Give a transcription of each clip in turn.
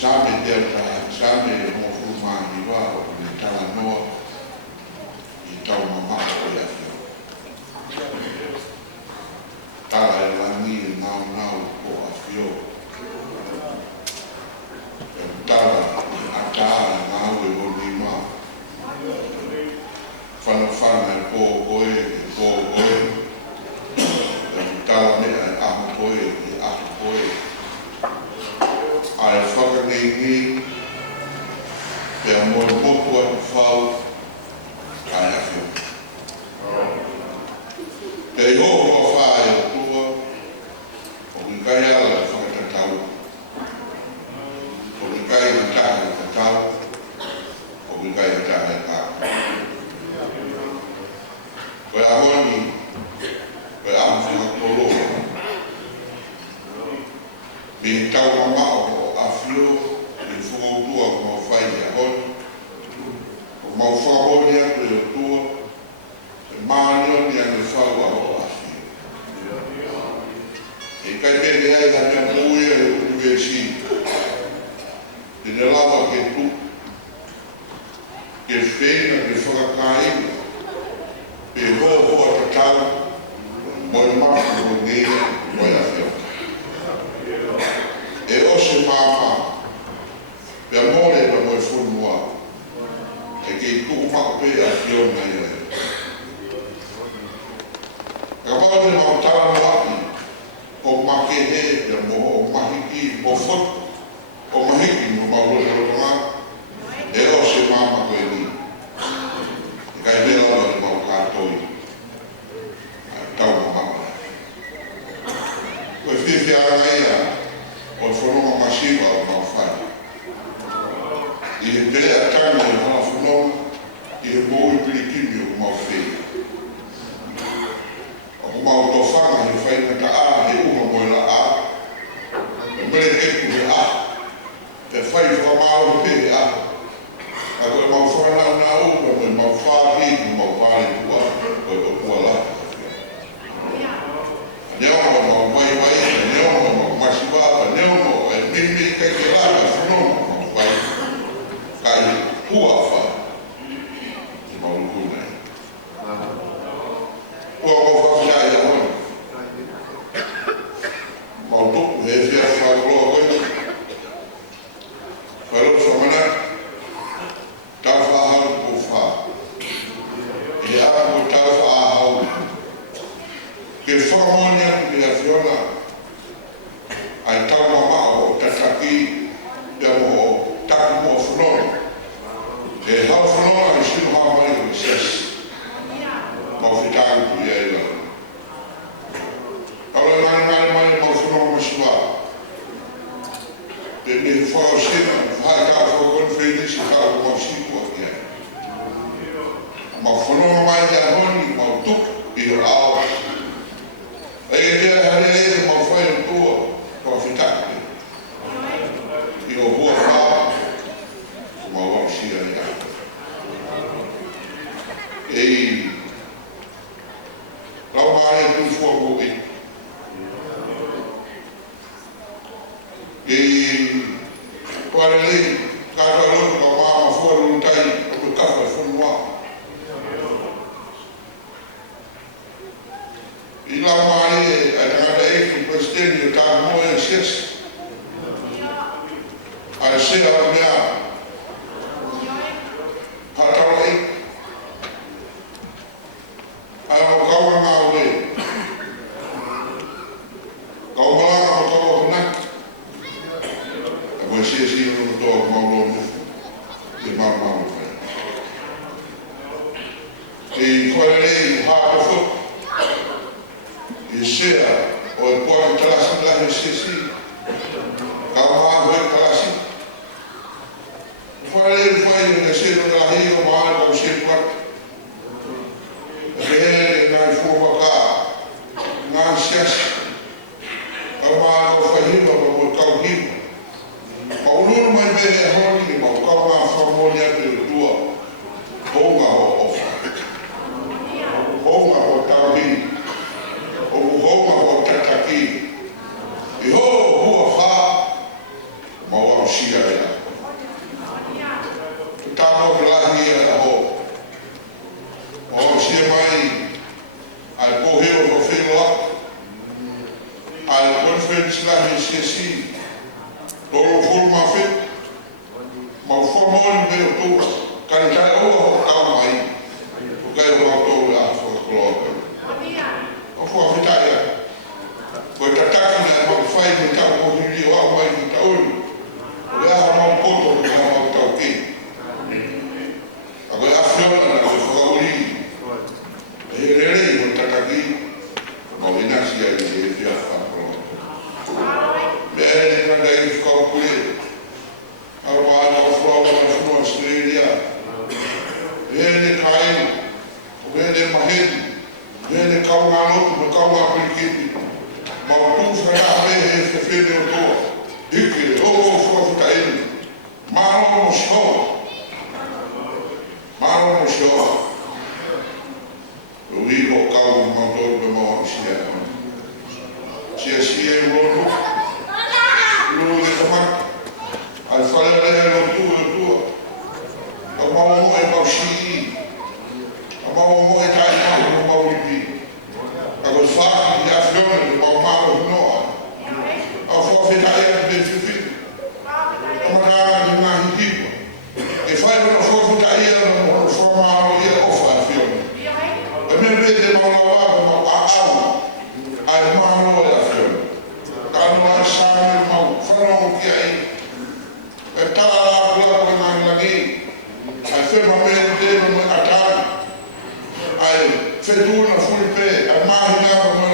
Sabe Delta, sabe mo fumani wa o le tala noa I tau mama o le afio. Tala e lani nau nau o afio. Tala ata nau e o lima. Fana fana e po oe, tala mea e aho oe, e aho oe. Ai whakangi pe a moe moku a whau ai afio. Te i ho o whae o tua o ki kai ala e whakatatau. O ki kai na taha e tatau, o ki kai na taha e pāku. Koe a honi, koe a mwhanga koroa. Mi tau mamao o afio i whungotua o mau whai a honi. O mau whahoni atu e o tua, e maanioni ane whau a o afio. E kai pere ai a mea muia e universi. E ne lawa ke tu, ke whena, ke whakakai, pe hoa hoa tatau, moi maka mo nea, moi afio. E ose mama, pe amore na moi whunua, e kei kuku mako pe a fiona i ea. Ka paone mau tala waki, o make he, pe o mahiki, o fotu, o mahiki mo mauroi rotonga, e ose mama koe ni. E kai mea lawa i mau kātoi, a tau mamama. Koe whiwhi aranga ia, o whanonga masiwa o mau whai. I he tere a tanga i hana whanonga, I he mōi pirikini o mau whea. O mau tōwhanga he whaina ta a, he uha moila a. E mere keku he a. Te whai whamaro pe he a. A koe mau whanau na uha, koe mau whahi, koe mau pāre tua, koe o kua lata. Neongo mau wai wai, neongo mau masiwa, neongo e mimi kai ke lata whanonga mau wai. Kai hua wha, i mau lukunai. Ua mau whawhia i a honi. Mau tuku he whia whakoloa koe. Whairopu whamana, tau whahau ko wha. I a ko tau whahau. Ke whakamoni atu ki a whiona, ai tau mama o tataki, ia mo o taku mo whanonga. E hau whanonga i sinu hao mai o ses. Mau whitangu tu ia ila. Aure mai mau whanonga masiwa. Pe me whao sina, whai ka whao konfeini si ka o mau sikua ki ai. Mau whanonga mai ia honi, mau tuk i o ao. E ia hare e mau whai o tua, kua whitangu. I o hua whao, mau wau sia i ai. Ei, lau mai tu fua koe. Ei, koare lei, kātua roto ka māma fua rutai, o te kawha whanua. I lau mai e, a tangata e ki presidenti o tā moe e ses. A e sea o mea, patau e, ai o kaua ngā ue. Kau malanga o tau o huna. E koe si o no tō maulonu. E mau whai. E koe rei hāka whuk. E sea o e pōki talasi lahe si. Kau māhu e talasi. Koe rei whai e sea no lahi o māre kau sea puak. Rehere ngai fuwaka, ngai sias, au maa kau whahima ma mo kau hima. Ma unuru mai mehe honi, ma kau maa whamoni atu e tua, honga o ofa. Honga o tau hini, o honga o tataki. I ho hua wha, ma wau sia e. conference la HCC, tolo full mafet, mau formon be otua, kan kai o ka mai, o kai o tolo a fo klo. O fo fitaia. Ko tataki na mau fai ni ka o ni o mai ni ka o. O ya mau poto ni mau tau ki. Agora a fiona na ko fo uri. Ele o tataki, mau inasi ai e dia fa. Bene, non è il corpo lì. Allora, la flora della Australia. Bene, Caino. Bene, Mahedi. Bene, Kaunano, Kaunapilkini. Ma tu sarai a me e se fede o tuo. Ike, o fuoco Caino. Ma non lo so. Ma non lo so. Lo dico, Caino, ma torno, ma sia il loro. Lu di teman, al fare le tua, mau e bausi, mau e tai mau di, agora faz e afiona mau malo no, a fosse tai de fifi, agora de na hipo, e faz uma fosse tai no forma e ofa afiona, e me vede mau lavado mau ai mau e afiona, quando a chave mau farão que aí está lá com a aqui aí fermamente no atar aí feito na fulpe a máquina como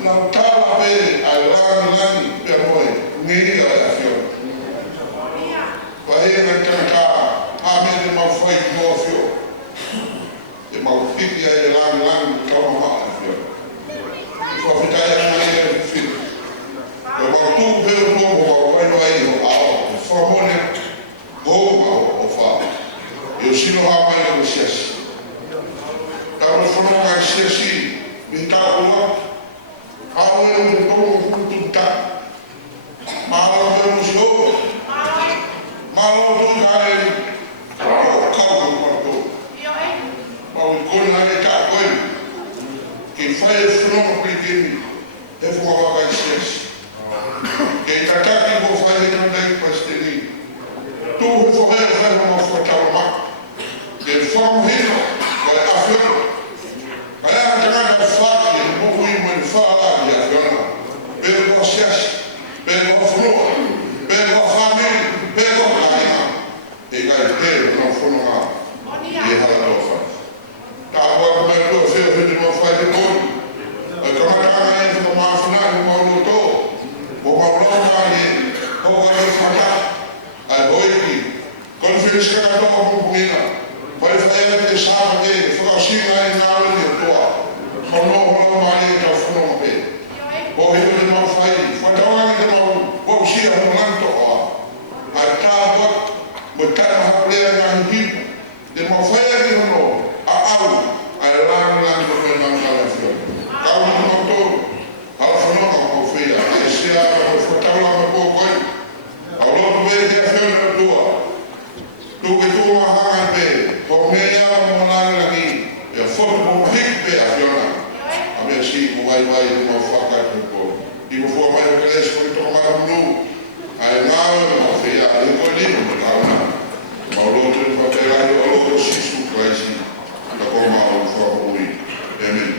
na tala pe a lá per noi niente a fio vai na canca a me mau foi no fio e mau fica aí lá calma mal fio só ficar aí fio ma tu per un uomo vai a formone goma o fa io sino a mai non sia sì da sono che sia sì in tavola a un tono tutta ma non devo solo ma non devo dare caldo quanto ma con la metà quello che fai il fronte quindi e fuoco che sia sì che tataki ko fai non dai pasteli tu ho fare una foto che form hino vai a fare vai a chiamare fatti un po' in fala di afgana per process per flora per famiglia per caina e che non sono e hala fa ta guarda me lo se non fai di buono e come kana in ma finale ma to o maulani o vai falar a boique quando fez que cada um combina vai fazer que sabe que foi assim aí na hora de tua não não mais que foi bem o ele não faz foi tão grande não o se é lanto a tá botar a plena na hipo de não fazer que não a lá do que não fala assim calma não tô não feia esse é o fotão pouco ao longo do dia foi tua tu que tu uma bem por meia monana aqui é foto com rico a fiona a ver se vai uma faca com e vou formar o que eles vão tomar no aí não feia aí com livro calma ao longo do papel aí ao longo se sucede da como o favor amém.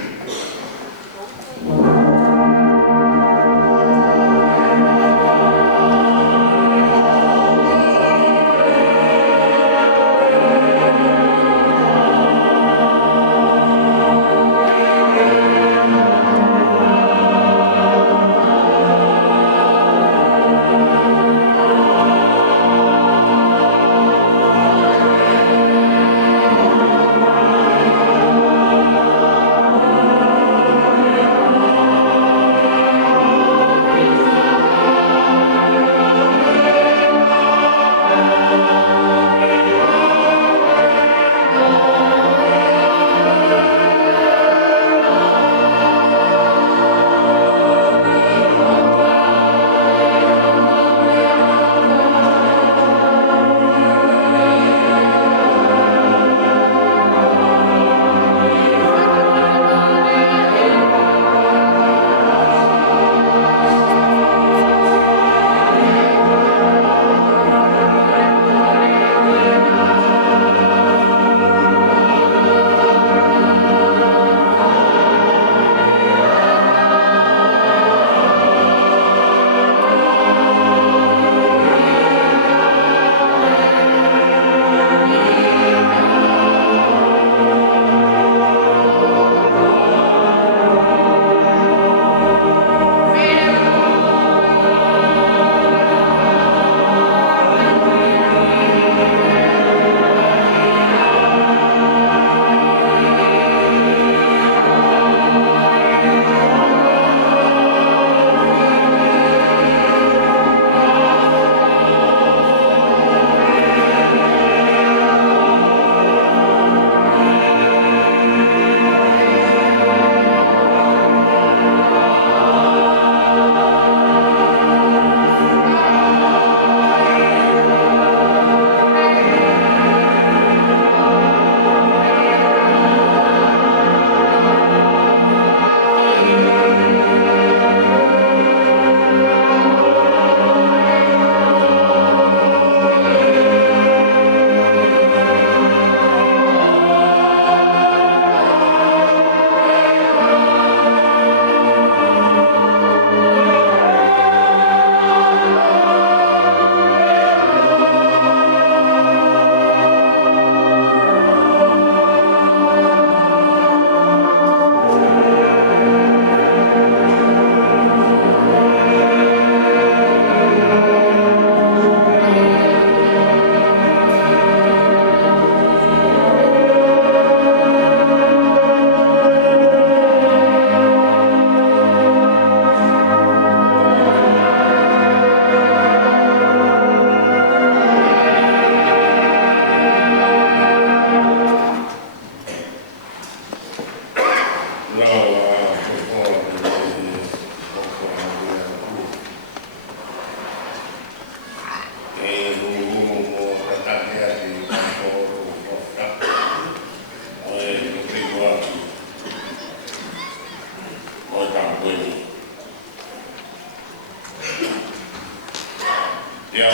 Dia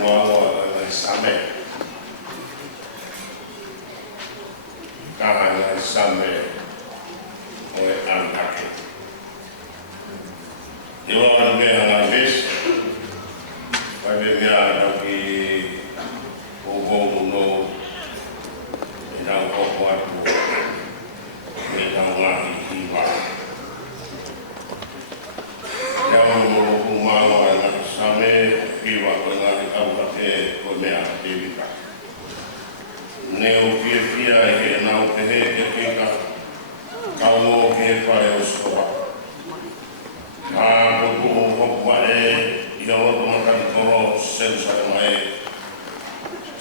mau sampai karena sampai oleh anak. Dia orang yang habis, pada dia lagi ngomong tentang sesuatu tentang lagi hidup. Dia ngomong orang sampai hidup dengan kawan-kawan korea kita. Neo pia ke nau te he kita kau ke pai uswa. Aku mau pare ia makan koro sensor mai.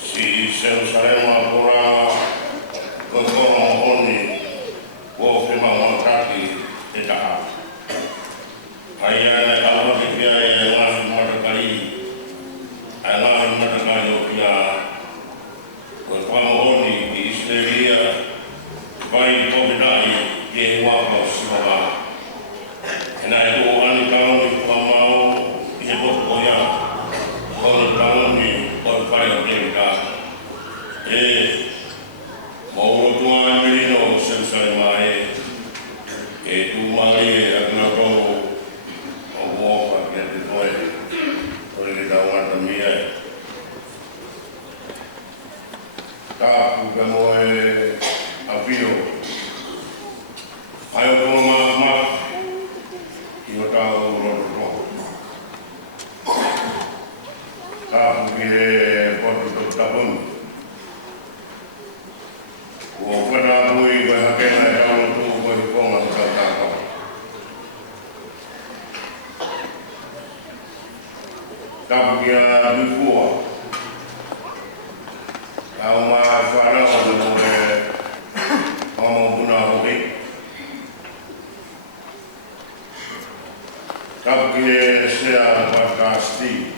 Si sensor mai pura koro oni wo ke mau kaki eta. Ayah kalau dia yang mana kali ayah mana kali dia Kalau di Australia, baik kombinasi yang wabah semua, karena itu orang kalau di Pamau itu koyak, kalau di Pamau mereka, mau tuan Merino selesai mai, itu mai agak kau mau pakai itu oleh kita orang Tamia. Aku mau avio, ayo kalau mak, kita tahu rodo. Aku kira waktu tahun, waktu dah boleh berhakkan tahun tu boleh kong atau tak kira dua. Kau mah fana orang guna hobi. Kau kira saya pasti.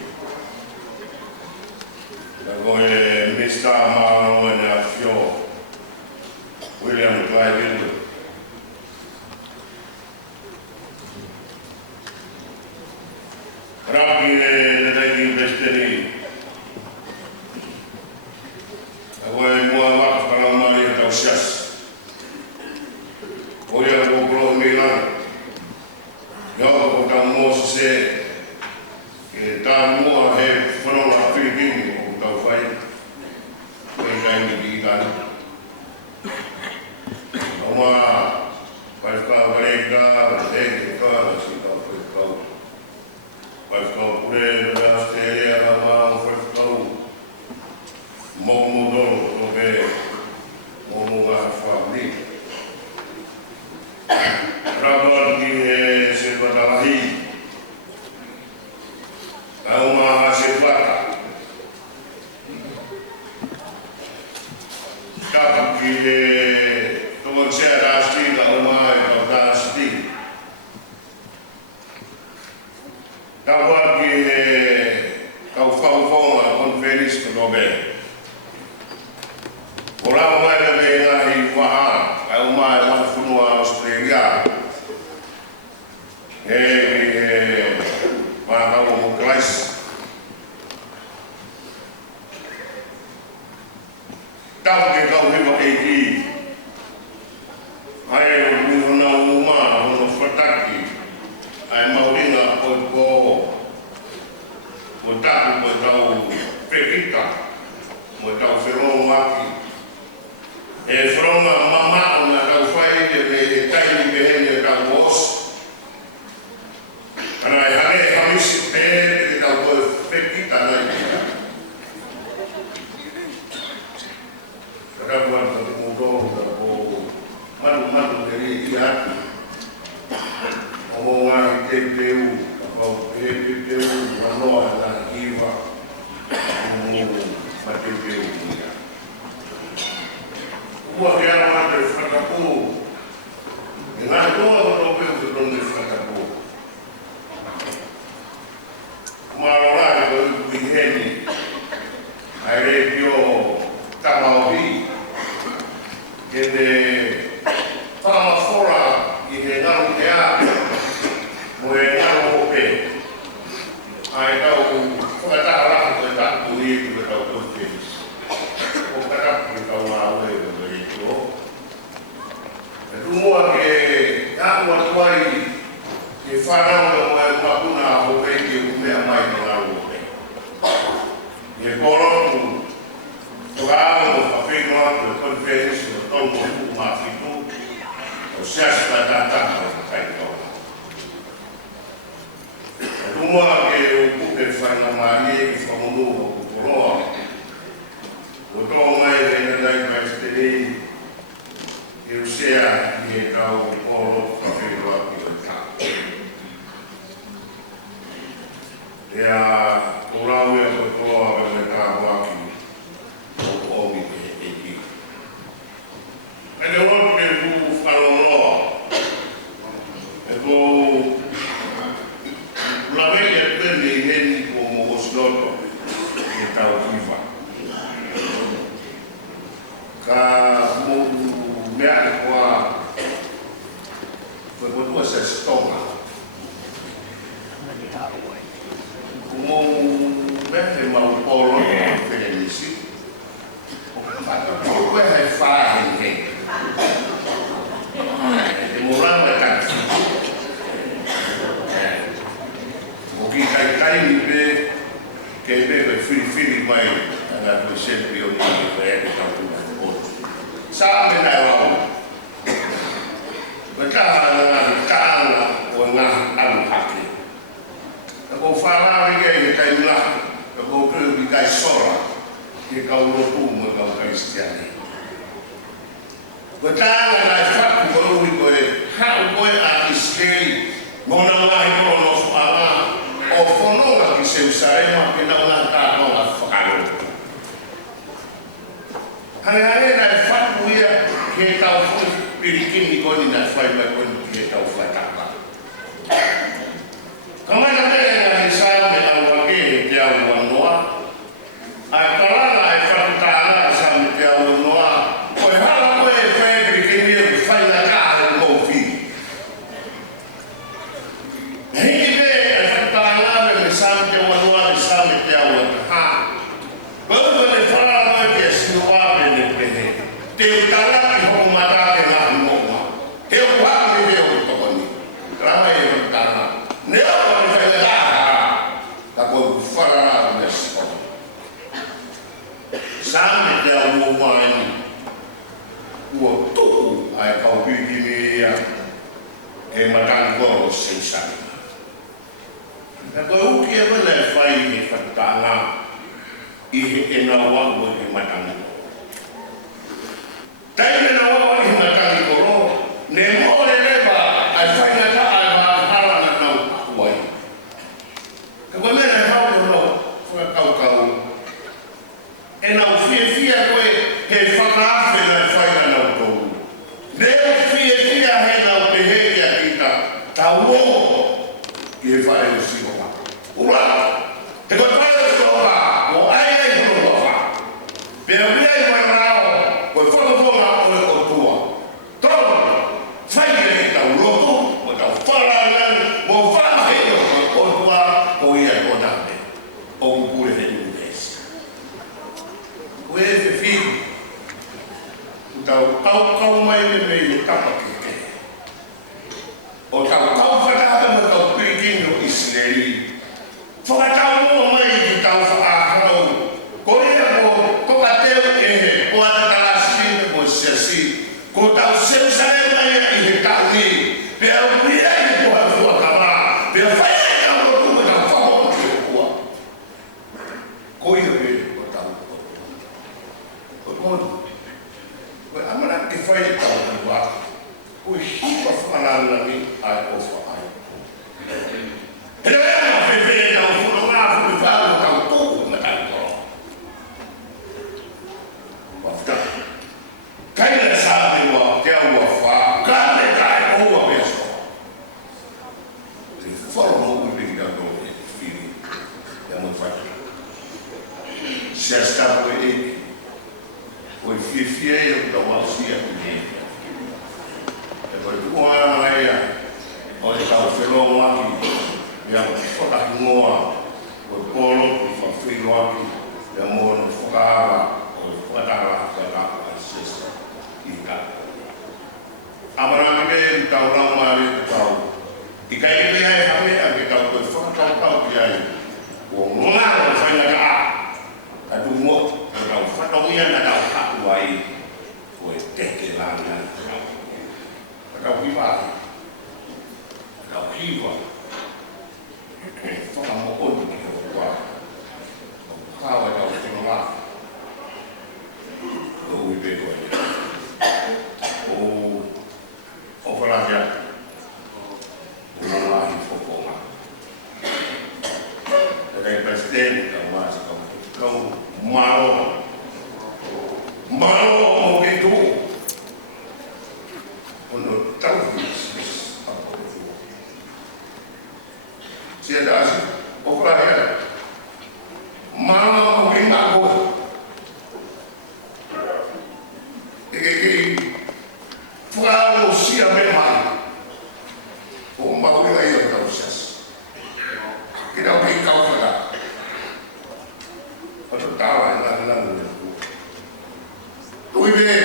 Kau Mr. Marlon Afio, William Clive. Rapi lagi besteri. Awal muamak kalau mari tausias, boleh berbual milan, jauh kita mau se, kita mau have fun lah Filipina, kita fight, kita ini kita, ama pasca mereka, kita kita pasca pure Australia ama pasca Momodoro, Momoga family. Rabar di Sebadalahi, Auma Sebata. Tapi tuan saya rasti, Auma itu rasti. Kawan di kau konferensi Nobel. Orang mana mengenai faham, orang mana funua Australia, mana kamu kelas, tapi kau hidup ini, ayah punya rumah, punya fataki, ayah mau dengar kau, mau tahu pekita, mau tahu firman lagi. From mama na kafai de tai behene ka bos ana hare hamis pe de ka bo pekita na ka buat mudo ka bo man dari dia omongan TPU atau PPU ano na iwa mati TPU Buat yang ada frakapu, dengan dua orang itu belum frakapu. Malah kalau begini, hari itu tamawi, jadi tamafora, ini nak dia, mulai nak open, ada whanau e moe mapuna a hoke ki u mea mai no ngā ruote. I e korotu, toao o whawhino atu e konferensi o tongo e hu mawhitu, o siasta tātaka o whakaitoa. E rumua ke o kuke whainga marie ki whamunu o kukoroa, o tō mai reina nai maistere i usea i e kau o koro whawhino atu o tāka. Ea urau e o koroa o me kā waki o omi e ki. E te rotu e kuku whanonoa, e ko Lavei e pene i heni ko mo osnoto e tau kiwa. Ka mo mea e koa koe kotua se stonga. Ko mo mea te mau polo e pene nisi. Whaka koe hei whahe hei. E mo ranga kaki. Ki kai ni pe ke pe fili mai ana ko sempre o ni pe e ka o sa me na wa o ka o na alu haki ko fala ri ke kai la ko ko bi kai sora ke ka o tu mo ka cristiani ko ta na fa ko ko e ha ko a iskei mo na lai ko no fala o whanonga ki Jerusalema ke nau ngā tātonga whakaro. Hare nai whaku ia ke tau pirikini koni nai whai mai koni ke tau whaitaka. Ka mai na mea ngā hisao me au wake he te au wanoa, ai karana e whakutāna e sa me te au wanoa, koe hala koe e whai pirikini e whai na kāre mō whiri. Hei me sabe que uma lua de sabe que a outra. Ah, quando ele fala não é que não há bem tem cara que vão matar de lá no mundo. Eu vou me ver o toconi. Trava ele cara. Não pode fazer nada. Tá bom, fala na escola. Sabe que a lua o tudo aí calbi de meia é matar o sem saber. Na koe uki e wala e whai e whakutanga i he na wango i matangi. Taime na wango i matangi koro, ne mōre rewa ai whai na ta ai wāhara na nau akuai. Ka koe mena e hau no whakakau. E nau fia koe he whakaafe na e whai na nau kou. Reo fia he nau te heke a kita, ta uongo ki he whai o siwa. Ura, te koe whaia soha, o ai hulu soha. Pea wia i mai rao, koe whakafonga koe o tua. Tau, whaia i tau roto, o tau wharangan, o whamahi o tua, o ia o nane, o kukure he nukesi. Koe e te whiu, o tau kau mai me i tapa kike. O tau kau whakata mo tau pirikino Israeli. Whakatau mo mai ki tau whakahau. Korea mo kokateu e he poata talasini mo siasi. Ko tau seusare mai i he tau ni. Pea upia i poa whakama. Pea whaia i tau rotu mo tau whamono ki o kua. Koia me o tau rotu. Ko kono. Koe amana ke whaia tau kua. Koe hipa whanana ni ai o whaai. He rea ma whewhe tau Kaina sabe wa ke au fa kale kai o wa beso. Te foro no we binga do fili. Ya mo fa. Se sta po e o fie e do wa sia ko ni. E ko ko ala ya. O e ka felo wa ki. Ya ko fa ngoa. O polo fa filo wa ki. Ya mo no fa o fa ta Amarang ke tau rang mari tau. Ikai ke presidente kawas kau mau mau itu untuk tahu siapa sih orang ya mau aku Frau sia memang mau yang tahu sias kita beri kau pada atau tahu yang tuh ini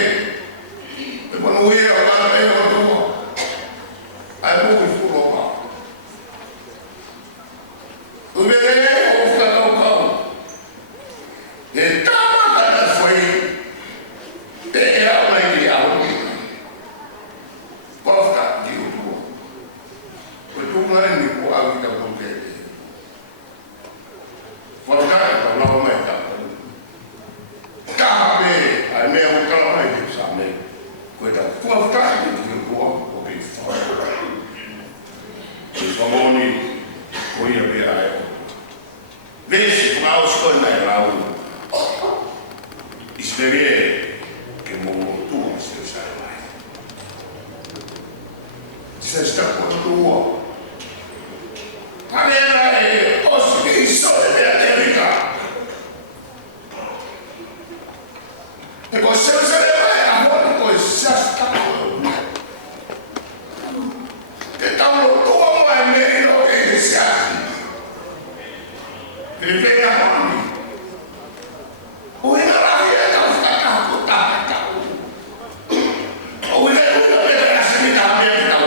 memenuhi orang yang berdoa aku berdoa tuh ini kau kita makan foi terang lagi aku kau tak diutuh betul ni kau aku tak boleh Fortare kalau mereka kabe ane yang kalau mereka sama kita fortare itu gua oke semua ni kau yang biar visi mau sekolah lalu ispere que mau tu se sabe se está por tu Aveva os che sono della America e possiamo sapere a voi poi si sta che tavolo tuo è meno che si ha che viene a noi una raia da stata puttana o una della sanità ambientale